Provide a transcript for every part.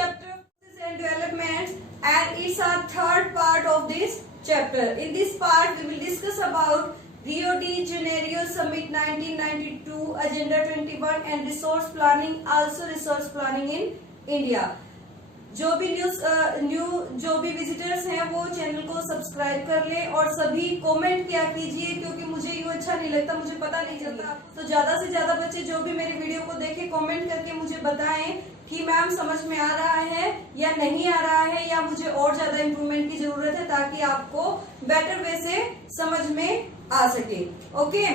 chapter and developments, and it's our third part of this chapter. In this part, we will discuss about Rio de Janeiro Summit 1992, Agenda 21 and resource planning, also resource planning in India. जो भी जो भी visitors हैं वो channel को subscribe कर लें और सभी कमेंट किया कीजिए, क्योंकि मुझे ये अच्छा नहीं लगता, मुझे पता नहीं चलता। तो ज्यादा से ज्यादा बच्चे जो भी मेरे वीडियो को देखें कमेंट करके मुझे बताएं कि मैम समझ में आ रहा है या नहीं आ रहा है, या मुझे और ज्यादा इम्प्रूवमेंट की जरूरत है, ताकि आपको बेटर वे से समझ में आ सके। ओके,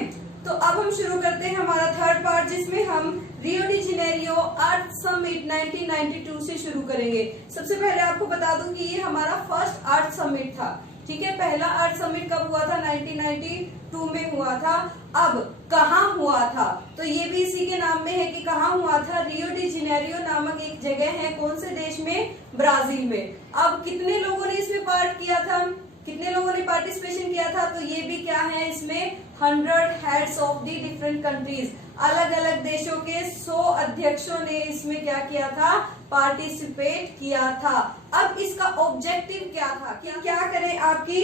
तो अब हम शुरू करते हैं हमारा थर्ड पार्ट, जिसमें हम रियो डी जेनेरियो अर्थ समिट 1992 से शुरू करेंगे। सबसे पहले आपको बता दूं कि ये हमारा फर्स्ट अर्थ समिट था। ठीक है, पहला अर्थ समिट कब हुआ था? 1992 में हुआ था। अब कहाँ हुआ था? तो ये भी इसी के नाम में है कि कहाँ हुआ था। रियो डी जेनेरियो नामक एक जगह है, कौन से देश में? ब्राजील में। अब कितने लोगों ने इसमें पार्ट किया था, कितने लोगों ने पार्टिसिपेशन किया था? तो ये भी क्या है, इसमें 100 heads of the different countries, अलग अलग देशों के 100 अध्यक्षों ने इसमें क्या किया था? पार्टिसिपेट किया था। अब इसका ऑब्जेक्टिव क्या था? क्या करें? आपकी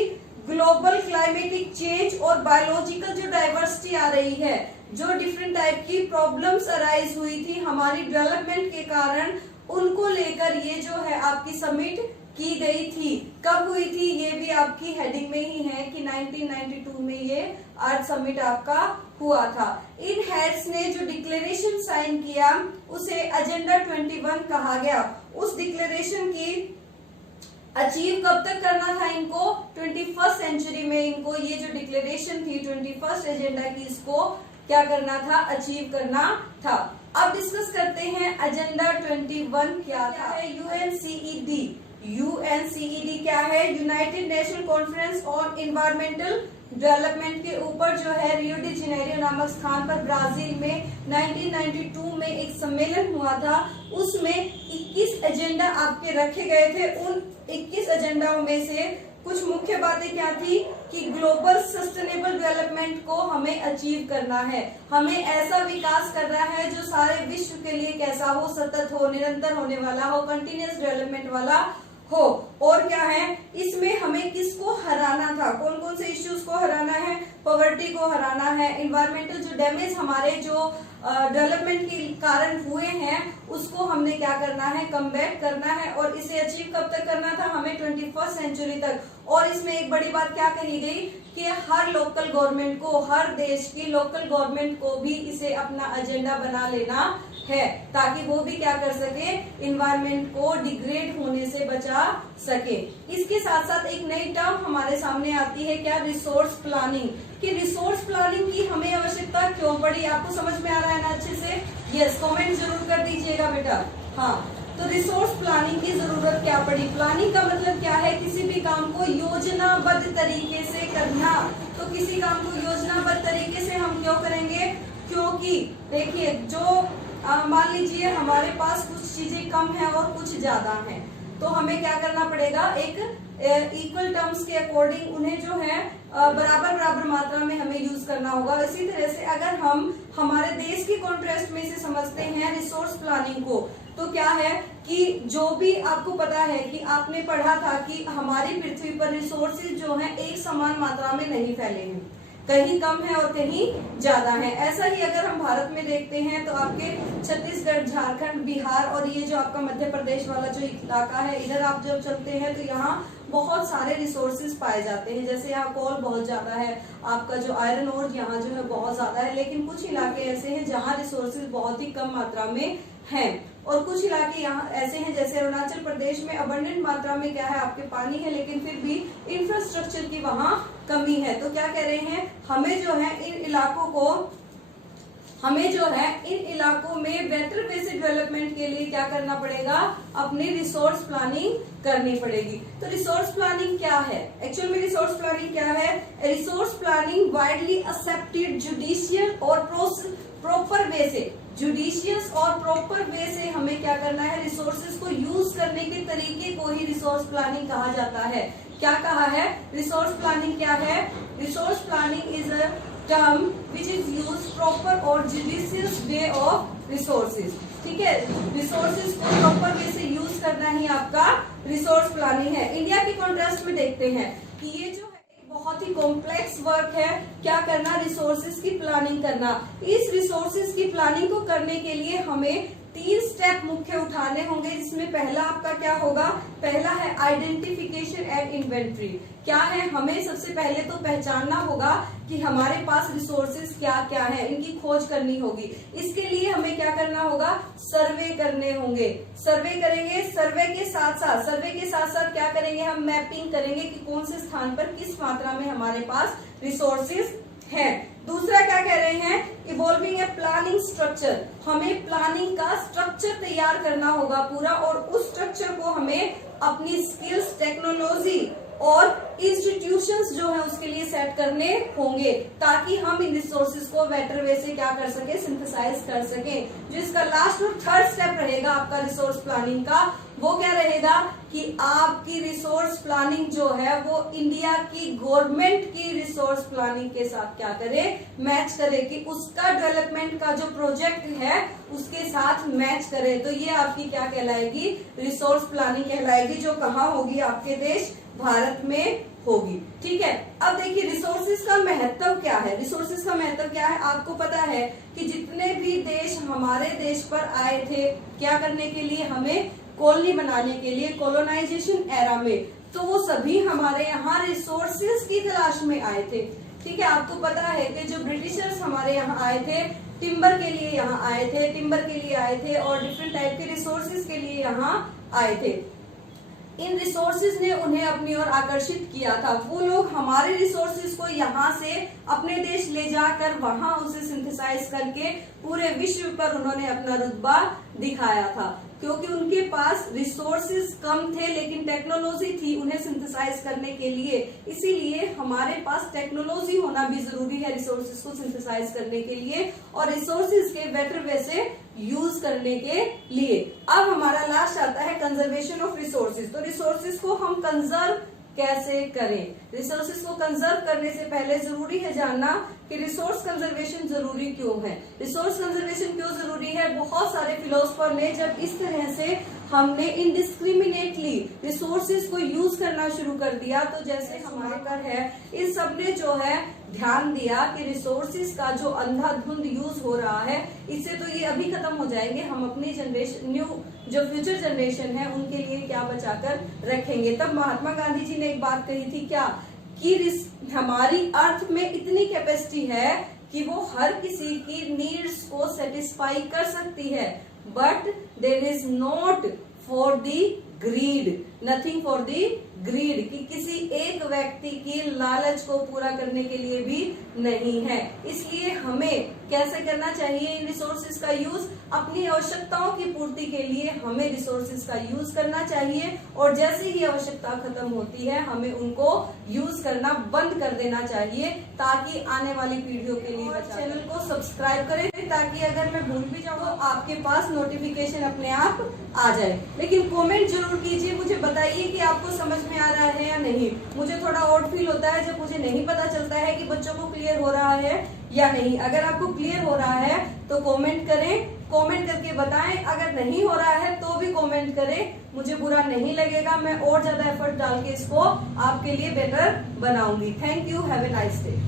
ग्लोबल क्लाइमेटिक चेंज और बायोलॉजिकल जो डाइवर्सिटी आ रही है, जो डिफरेंट टाइप की प्रॉब्लम्स अराइज हुई थी हमारी डेवलपमेंट के कारण, उनको लेकर ये जो है आपकी समिट की गई थी। कब हुई थी? ये भी आपकी हेडिंग में ही है कि 1992 में ये अर्थ समिट आपका हुआ था। इन हेड्स ने जो डिक्लेरेशन साइन किया उसे एजेंडा 21 कहा गया। उस डिक्लेरेशन की अचीव कब तक करना था इनको? 21st सेंचुरी में इनको ये जो डिक्लेरेशन थी 21st एजेंडा की, इसको क्या करना था? अचीव करना था। अब डिस्कस करते हैं एजेंडा 21 क्या है। यूएनसीईडी क्या है? United nation conference on environmental development के ऊपर जो है रियो डी जेनेरियो नामक स्थान पर ब्राजील में 1992 में एक सम्मेलन हुआ था। उसमें 21 एजेंडा आपके रखे गए थे। उन 21 एजेंडाओं में से कुछ मुख्य बातें क्या थी कि ग्लोबल सस्टेनेबल डेवलपमेंट को हमें अचीव करना है, हमें ऐसा विकास करना है जो सारे विश्व के लिए कैसा हो? सतत हो, निरंतर होने वाला हो, कंटिन्यूअस डेवलपमेंट वाला हो। और क्या है, इसमें हमें किसको हराना था? कौन कौन से इश्यूज को हराना है? पॉवर्टी को हराना है, इन्वायरमेंटल जो डैमेज हमारे जो डेवलपमेंट के कारण हुए हैं उसको हमने क्या करना है? कम्बैट करना है। और इसे अचीव कब तक करना था? हमें 21st सेंचुरी तक। और इसमें एक बड़ी बात क्या कही गई कि हर लोकल गवर्नमेंट को, हर देश की लोकल गवर्नमेंट को भी इसे अपना एजेंडा बना लेना है, ताकि वो भी क्या कर सके? इन्वायरमेंट को डिग्रेड होने से बचा सके। इसके साथ साथ एक नई टर्म हमारे सामने आती है, क्या? Resource planning. कि रिसोर्स प्लानिंग की हमें आवश्यकता क्यों पड़ी? आपको समझ में आ रहा है ना अच्छे से? यस, कमेंट जरूर कर दीजिएगा बेटा। हाँ, तो रिसोर्स प्लानिंग की जरूरत क्या पड़ी? प्लानिंग का मतलब क्या है? किसी भी काम को योजनाबद्ध तरीके से करना। तो किसी काम को योजनाबद्ध तरीके से हम क्यों करेंगे? क्योंकि देखिए, जो मान लीजिए हमारे पास कुछ चीजें कम है और कुछ ज्यादा हैं, तो हमें क्या करना पड़ेगा? एक इक्वल टर्म्स के अकॉर्डिंग उन्हें जो है बराबर बराबर मात्रा में हमें यूज करना होगा। इसी तरह से अगर हम हमारे देश की कॉन्टेक्स्ट में से समझते हैं रिसोर्स प्लानिंग को, तो क्या है कि जो भी आपको पता है कि आपने पढ़ा था कि हमारी पृथ्वी पर रिसोर्सेज जो हैं एक समान मात्रा में नहीं फैले हैं, कहीं कम है और कहीं ज्यादा है। ऐसा ही अगर हम भारत में देखते हैं तो आपके छत्तीसगढ़, झारखंड, बिहार और ये जो आपका मध्य प्रदेश वाला जो इलाका है, इधर आप जब चलते हैं तो यहाँ बहुत सारे रिसोर्सेज पाए जाते हैं। जैसे यहाँ कोल बहुत ज्यादा है, आपका जो आयरन ओर यहाँ जो है बहुत ज्यादा है। लेकिन कुछ इलाके ऐसे हैं जहाँ रिसोर्सेज बहुत ही कम मात्रा में हैं, और कुछ इलाके यहाँ ऐसे हैं जैसे अरुणाचल प्रदेश में अबंडेंट मात्रा में क्या है? आपके पानी है, लेकिन फिर भी इंफ्रास्ट्रक्चर की वहाँ कमी है। तो क्या कह रहे हैं, हमें जो है इन इलाकों में बेटर वे से डेवलपमेंट के लिए क्या करना पड़ेगा? अपनी रिसोर्स प्लानिंग करनी पड़ेगी। तो रिसोर्स प्लानिंग क्या है? एक्चुअल में रिसोर्स प्लानिंग क्या है? Resource planning widely accepted judicial और प्रॉपर वे से, जुडिशियस और प्रॉपर वे से हमें क्या करना है? रिसोर्सेज को यूज करने के तरीके को ही रिसोर्स प्लानिंग कहा जाता है। क्या कहा है? रिसोर्स प्लानिंग क्या है? Resource planning is a term which is use proper और जुडिशियस वे ऑफ रिसोर्सेज। ठीक है, रिसोर्सेज को प्रॉपर वे से यूज करने ही आपका रिसोर्स प्लानिंग है। इंडिया के कॉन्ट्रास्ट में देखते हैं कि ये जो है एक बहुत ही कॉम्प्लेक्स वर्क है। क्या करना? रिसोर्सेज की प्लानिंग करना। इस रिसोर्सेज की प्लानिंग को करने के लिए हमें 3 स्टेप मुख्य उठाने होंगे, जिसमें पहला आपका क्या होगा? पहला है आइडेंटिफिकेशन एंड इन्वेंट्री। क्या है? हमें सबसे पहले तो पहचानना होगा कि हमारे पास रिसोर्सेज क्या क्या है, इनकी खोज करनी होगी। इसके लिए हमें क्या करना होगा? सर्वे करने होंगे। सर्वे करेंगे, सर्वे के साथ साथ क्या करेंगे? हम मैपिंग करेंगे कि कौन से स्थान पर किस मात्रा में हमारे पास रिसोर्सेज है। दूसरा क्या कह रहे हैं? Evolving a planning structure. हमें प्लानिंग का स्ट्रक्चर तैयार करना होगा पूरा, और उस स्ट्रक्चर को हमें अपनी स्किल्स, टेक्नोलॉजी और इंस्टीट्यूशंस जो है उसके लिए सेट करने होंगे, ताकि हम इन रिसोर्सेज को बेटर वे से क्या कर सके? सिंथेसाइज कर सके। जो इसका लास्ट और थर्ड स्टेप रहेगा आपका रिसोर्स प्लानिंग का, वो क्या रहेगा कि आपकी रिसोर्स प्लानिंग जो है वो इंडिया की गवर्नमेंट की रिसोर्स प्लानिंग के साथ क्या करे? मैच करे, कि उसका डेवलपमेंट का जो प्रोजेक्ट है उसके साथ मैच करे। तो ये आपकी क्या कहलाएगी? रिसोर्स प्लानिंग कहलाएगी, जो कहाँ होगी? आपके देश भारत में होगी। ठीक है। अब देखिए रिसोर्सेज का महत्व क्या है। रिसोर्सेज का महत्व क्या है? आपको पता है कि जितने भी देश हमारे देश पर आए थे क्या करने के लिए? हमें कॉलोनी बनाने के लिए, कॉलोनाइजेशन एरा में, तो वो सभी हमारे यहाँ रिसोर्सेज की तलाश में आए थे। ठीक है। आपको पता है कि जो ब्रिटिशर्स हमारे यहाँ आए थे, टिम्बर के लिए यहाँ आए थे, टिम्बर के लिए आए थे और डिफरेंट टाइप के रिसोर्सेज के लिए यहाँ आए थे। इन रिसोर्सेज ने उन्हें अपनी ओर आकर्षित किया था। वो लोग हमारे रिसोर्सेज को यहाँ से अपने देश ले जाकर वहां उसे सिंथेसाइज करके पूरे विश्व पर उन्होंने अपना रुतबा दिखाया था, क्योंकि उनके पास रिसोर्सेज कम थे लेकिन टेक्नोलॉजी थी उन्हें सिंथेसाइज करने के लिए। इसीलिए हमारे पास टेक्नोलॉजी होना भी जरूरी है रिसोर्सेज को सिंथेसाइज करने के लिए और रिसोर्सेज के बेटर वे से यूज करने के लिए। अब हमारा लास्ट आता है कंजर्वेशन ऑफ रिसोर्सेज। तो रिसोर्सेज को हम कंजर्व कैसे करें? रिसोर्सेज को कंजर्व करने से पहले जरूरी है जानना कि रिसोर्स कंजर्वेशन जरूरी क्यों है। रिसोर्स कंजर्वेशन क्यों जरूरी है? बहुत सारे फिलोसफर ने जब इस तरह से हमने इनडिस्क्रिमिनेटली रिसोर्सेज को यूज करना शुरू कर दिया, तो जैसे हमारे घर है, इन सब ने जो है ध्यान दिया कि रिसोर्सेज का जो अंधाधुंध यूज हो रहा है, इससे तो ये अभी खत्म हो जाएंगे, हम अपनी जनरेशन, न्यू जो फ्यूचर जनरेशन है उनके लिए क्या बचाकर रखेंगे। तब महात्मा गांधी जी ने एक बात कही थी क्या, कि हमारी अर्थ में इतनी कैपेसिटी है कि वो हर किसी की नीड्स को सेटिस्फाई कर सकती है, but there is not for the greed, nothing for the greed, कि किसी एक व्यक्ति की लालच को पूरा करने के लिए भी नहीं है। इसलिए हमें कैसे करना चाहिए इन रिसोर्सेज का यूज? अपनी आवश्यकताओं की पूर्ति के लिए हमें रिसोर्सेज का यूज करना चाहिए, और जैसे ही आवश्यकता खत्म होती है हमें उनको यूज करना बंद कर देना चाहिए, ताकि आने वाली पीढ़ियों के लिए चैनल को सब्सक्राइब करें, ताकि अगर मैं भूल भी जाऊँ तो आपके पास नोटिफिकेशन अपने आप आ जाए। लेकिन कमेंट जरूर कीजिए, मुझे बताइए कि आपको समझ में आ रहा है या नहीं। मुझे थोड़ा ऑड फील होता है जब मुझे नहीं पता चलता है कि बच्चों को क्लियर हो रहा है या नहीं। अगर आपको क्लियर हो रहा है तो कमेंट करें, कमेंट करके बताएं। अगर नहीं हो रहा है तो भी कमेंट करें, मुझे बुरा नहीं लगेगा, मैं और ज्यादा एफर्ट डाल के इसको आपके लिए बेटर बनाऊंगी। Thank you, have a nice day.